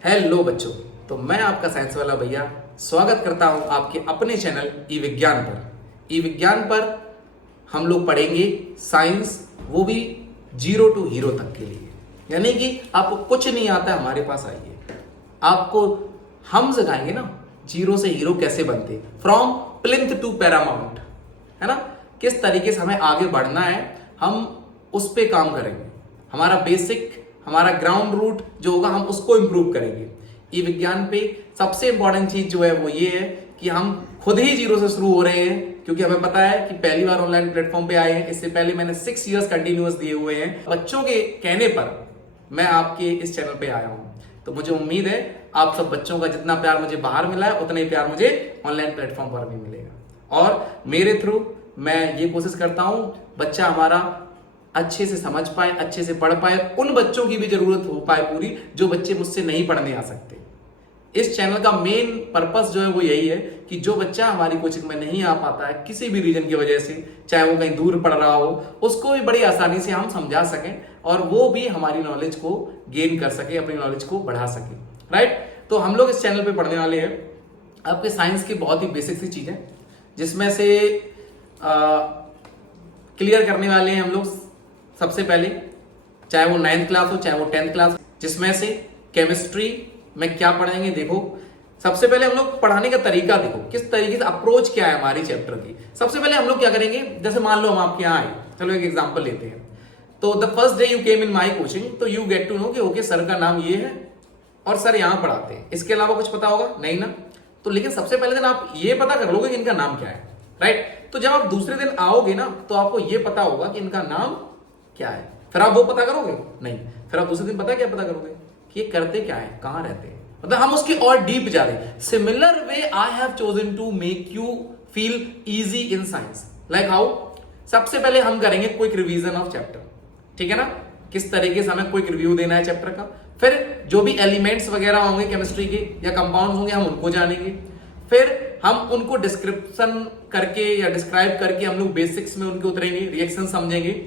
Hello बच्चों, तो मैं आपका साइंस वाला भैया स्वागत करता हूं आपके अपने चैनल ई विज्ञान पर। ई विज्ञान पर हम लोग पढ़ेंगे साइंस, वो भी 0 to हीरो तक के लिए। यानी कि आपको कुछ नहीं आता, हमारे पास आइए, आपको हम सिखाएंगे ना 0 से हीरो कैसे बनते, फ्रॉम प्लिंथ टू पैरामाउंट, है ना। किस तरीके से हमें आगे बढ़ना है, हम उस पे काम करेंगे। हमारा बेसिक, हमारा ग्राउंड रूट जो होगा, हम उसको इंप्रूव करेंगे। ई विज्ञान पे सबसे इंपॉर्टेंट चीज जो है वो ये है कि हम खुद ही 0 से शुरू हो रहे हैं, क्योंकि हमें पता है कि पहली बार ऑनलाइन प्लेटफॉर्म पे आए हैं। इससे पहले मैंने 6 इयर्स कंटिन्यूअस दिए हुए हैं। बच्चों के कहने पर मैं आपके इस चैनल पे आया हूं, तो मुझे उम्मीद है आप सब बच्चों का जितना प्यार मुझे बाहर मिला है, उतना ही प्यार मुझे ऑनलाइन प्लेटफॉर्म पर भी मिलेगा। और मेरे थ्रू मैं ये कोशिश करता हूं बच्चा हमारा अच्छे से समझ पाए, अच्छे से पढ़ पाए, उन बच्चों की भी जरूरत हो पाए पूरी जो बच्चे मुझसे नहीं पढ़ने आ सकते। इस चैनल का मेन पर्पस जो है वो यही है कि जो बच्चा हमारी कोचिंग में नहीं आ पाता है किसी भी रीजन की वजह से, चाहे वो कहीं दूर पढ़ रहा हो, उसको भी बड़ी आसानी से हम समझा सकें और वो भी हमारी नॉलेज को गेन कर सके, अपनी नॉलेज को बढ़ा सके। राइट, तो हम लोग इस चैनल पे पढ़ने वाले हैं आपके साइंस की बहुत ही बेसिक सी चीजें, जिसमें से क्लियर करने वाले हैं हम लोग सबसे पहले, चाहे वो 9th क्लास हो चाहे वो 10th क्लास, जिसमें से केमिस्ट्री में क्या पढ़ेंगे। देखो, सबसे पहले हम लोग पढ़ाने का तरीका देखो, किस तरीके से अप्रोच क्या है हमारी चैप्टर की। सबसे पहले हम लोग क्या करेंगे, जैसे मान लो हम आपके यहाँ आए, चलो एक एग्जांपल लेते हैं। तो the first day you came in my coaching, तो यू गेट टू नो कि ओके सर का नाम ये है और सर यहाँ पढ़ाते हैं, इसके अलावा कुछ पता होगा नहीं ना। तो लेकिन सबसे पहले दिन आप ये पता कर लोगे कि इनका नाम क्या है। राइट, तो जब आप दूसरे दिन आओगे ना, तो आपको ये पता होगा कि इनका नाम क्या है। फिर आप वो पता करोगे नहीं, फिर आप दूसरे दिन पता क्या पता करोगे कि ये करते क्या है, कहां रहते हैं। मतलब हम उसकी और डीप जा रहे हैं। Similar way I have chosen to make you feel easy in science. Like how, सबसे पहले हम करेंगे क्विक रिवीजन ऑफ चैप्टर, ठीक है ना। किस तरीके से हमें क्विक रिव्यू देना है चैप्टर का। फिर जो भी एलिमेंट्स वगैरह होंगे केमिस्ट्री के या कंपाउंड होंगे, हम उनको जानेंगे। फिर हम उनको डिस्क्रिप्शन करके या डिस्क्राइब करके हम लोग बेसिक्स में उनके उतरेंगे, रिएक्शन समझेंगे।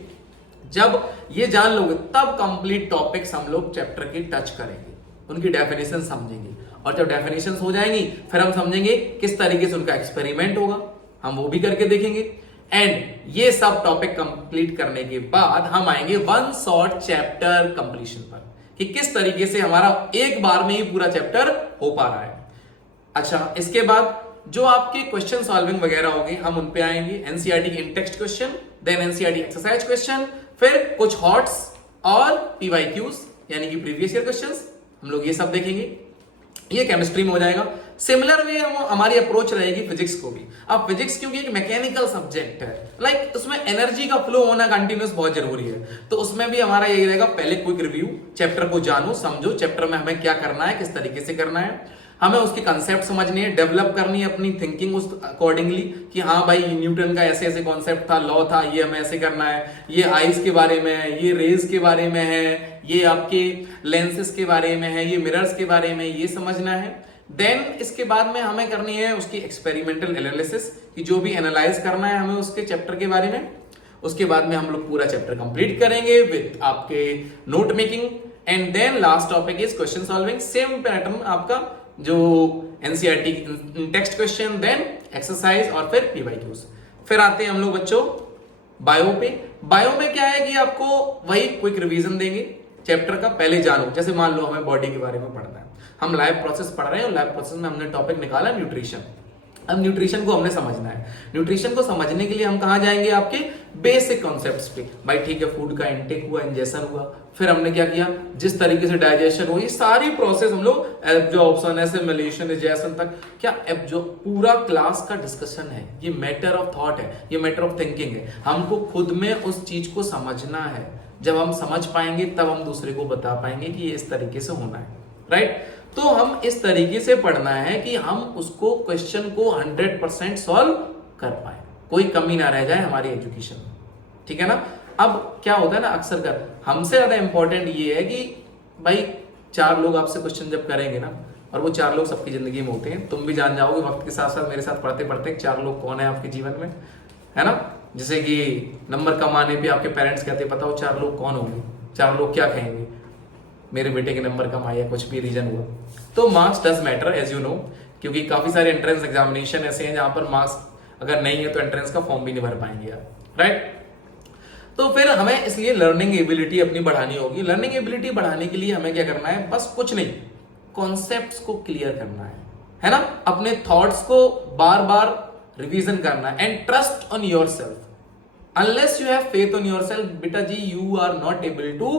जब ये जान लोगे तब कंप्लीट टॉपिक्स हम लोग चैप्टर की टच करेंगे, उनकी डेफिनेशन समझेंगे। और जब डेफिनेशन हो जाएंगी फिर हम समझेंगे किस तरीके से उनका एक्सपेरिमेंट होगा, हम वो भी करके देखेंगे। एंड ये सब टॉपिक कंप्लीट करने के बाद हम आएंगे वन शॉट चैप्टर कंप्लीशन पर, कि किस तरीके से हमारा एक बार में ही पूरा चैप्टर हो पा रहा है। अच्छा, इसके बाद जो आपके क्वेश्चन सॉल्विंग वगैरह होंगे हम उन पे आएंगे। एनसीईआरटी के in text question, then NCERT exercise question, फिर कुछ हॉट्स और पीवाईक्यूज यानी कि प्रीवियस ईयर क्वेश्चंस, हम लोग ये सब देखेंगे। ये केमिस्ट्री में हो जाएगा। सिमिलर वे हमारी अप्रोच रहेगी फिजिक्स को भी। अब फिजिक्स क्योंकि एक मैकेनिकल सब्जेक्ट है, लाइक उसमें एनर्जी का फ्लो होना कंटिन्यूस बहुत जरूरी है, तो उसमें भी हमारा यही रहेगा, पहले क्विक रिव्यू, चैप्टर को जानो समझो, चैप्टर में हमें क्या करना है, किस तरीके से करना है, हमें उसके कंसेप्ट समझने हैं, डेवलप करनी है अपनी थिंकिंग उस अकॉर्डिंगली कि हाँ भाई न्यूटन का ऐसे ऐसे कॉन्सेप्ट था, लॉ था, ये हमें ऐसे करना है, ये आइस के बारे में है, ये रेज के बारे में है, ये आपके लेंसेस के बारे में है, ये मिरर्स के बारे में, ये समझना है। देन इसके बाद में हमें करनी है उसकी एक्सपेरिमेंटल एनालिसिस, कि जो भी एनालाइज करना है हमें उसके चैप्टर के बारे में। उसके बाद में हम लोग पूरा चैप्टर कंप्लीट करेंगे विद आपके note making. And then last topic is question solving, same pattern आपका जो NCERT text question, then exercise और फिर पीवाईक्यूज। फिर आते हैं हम लोग बच्चों बायो पे। बायो में क्या है कि आपको वही क्विक रिवीजन देंगे चैप्टर का, पहले जानो। जैसे मान लो हमें बॉडी के बारे में पढ़ना है, हम लाइव प्रोसेस पढ़ रहे हैं और लाइव प्रोसेस में हमने टॉपिक निकाला न्यूट्रिशन। अब न्यूट्रिशन को हमने समझना है। न्यूट्रिशन को समझने के लिए हम कहां जाएंगे, आपके बेसिक कॉन्सेप्ट्स पे। भाई ठीक है, फूड का इंटेक हुआ, इंजेशन हुआ, फिर हमने क्या किया, जिस तरीके से डाइजेशन हो, ये सारी प्रोसेस हम लोग एब्जॉर्प्शन, एसिमिलेशन, डाइजेशन तक, क्या जो पूरा क्लास का डिस्कशन है, ये मैटर ऑफ थॉट है, ये मैटर ऑफ थिंकिंग है। हमको खुद में उस चीज को समझना है। जब हम समझ पाएंगे तब हम दूसरे को बता पाएंगे कि ये इस तरीके से होना है। राइट, तो हम इस तरीके से पढ़ना है कि हम उसको क्वेश्चन को 100% सॉल्व कर पाए, कोई कमी ना रह जाए हमारी एजुकेशन में, ठीक है ना। अब क्या होता है ना, अक्सर कर हमसे ज्यादा इंपॉर्टेंट ये है कि भाई 4 लोग आपसे क्वेश्चन जब करेंगे ना, और वो 4 लोग सबकी जिंदगी में होते हैं, तुम भी जान जाओगे वक्त के साथ साथ, मेरे साथ पढ़ते पढ़ते 4 लोग कौन है आपके जीवन में, है ना। जैसे कि नंबर कम आने पे आपके पेरेंट्स कहते पता हो 4 लोग कौन होंगे, 4 लोग क्या कहेंगे, मेरे बेटे के नंबर कम आए या कुछ भी रीजन हुआ, तो marks does matter as you know, क्योंकि काफी सारे एंट्रेंस एग्जामिनेशन ऐसे हैं जहां पर मार्क्स अगर नहीं है तो एंट्रेंस का फॉर्म भी नहीं भर पाएंगे आप, राइट। तो फिर हमें इसलिए लर्निंग एबिलिटी अपनी बढ़ानी होगी। लर्निंग एबिलिटी बढ़ाने के लिए हमें क्या करना है, बस कुछ नहीं, कॉन्सेप्ट्स को क्लियर करना है ना, अपने थॉट्स को बार बार रिवीजन करना है and trust on yourself. Unless you have faith on yourself, बेटा जी, you are not able to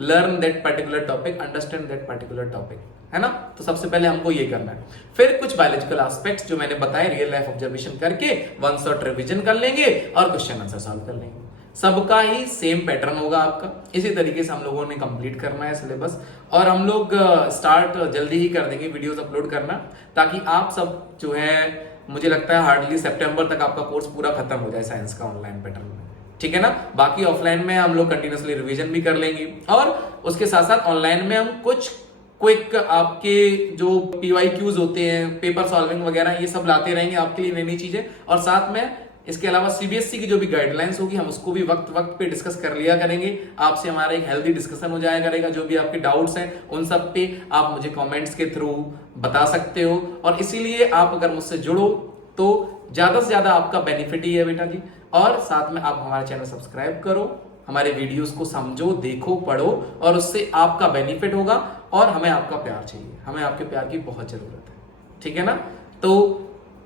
learn that particular topic, understand that particular topic, है ना। तो सबसे पहले हमको ये करना है। फिर कुछ बायोलॉजिकल एस्पेक्ट्स जो मैंने बताए, रियल लाइफ ऑब्जर्वेशन करके वन शॉट रिवीजन कर लेंगे और क्वेश्चन आंसर सॉल्व कर लेंगे। सबका ही सेम पैटर्न होगा आपका, इसी तरीके से हम लोगों ने कंप्लीट करना है सिलेबस, और हम लोग स्टार्ट जल्दी ही कर देंगे वीडियोस अपलोड करना, ताकि आप सब जो है, मुझे लगता है हार्डली सितंबर तक आपका कोर्स पूरा खत्म हो जाए साइंस का ऑनलाइन पैटर्न में, ठीक है ना। बाकी ऑफलाइन में हम लोग कंटिन्यूसली रिवीजन भी कर लेंगे, और उसके साथ साथ ऑनलाइन में हम कुछ क्विक आपके जो PYQs होते हैं, पेपर सॉल्विंग वगैरह, ये सब लाते रहेंगे आपके लिए नई नई चीजें। और साथ में इसके अलावा CBSE की जो भी गाइडलाइंस होगी, हम उसको भी वक्त वक्त पे डिस्कस कर लिया करेंगे। आपसे हमारा एक हेल्दी डिस्कशन हो जाया करेगा। जो भी आपके डाउट्स हैं उन सब पे आप मुझे कमेंट्स के थ्रू बता सकते हो, और इसीलिए आप अगर मुझसे जुड़ो तो ज्यादा से ज्यादा आपका बेनिफिट ही है बेटा जी। और साथ में आप हमारा चैनल सब्सक्राइब करो, हमारे वीडियोस को समझो, देखो, पढ़ो, और उससे आपका बेनिफिट होगा। और हमें आपका प्यार चाहिए, हमें आपके प्यार की बहुत जरूरत है, ठीक है ना। तो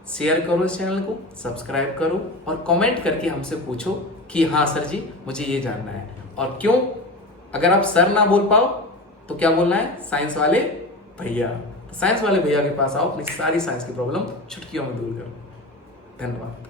शेयर करो इस चैनल को, सब्सक्राइब करो, और कमेंट करके हमसे पूछो कि हाँ सर जी मुझे ये जानना है, और क्यों। अगर आप सर ना बोल पाओ तो क्या बोलना है, साइंस वाले भैया। तो साइंस वाले भैया के पास आओ, अपनी सारी साइंस की प्रॉब्लम चुटकियों में दूर करो। धन्यवाद।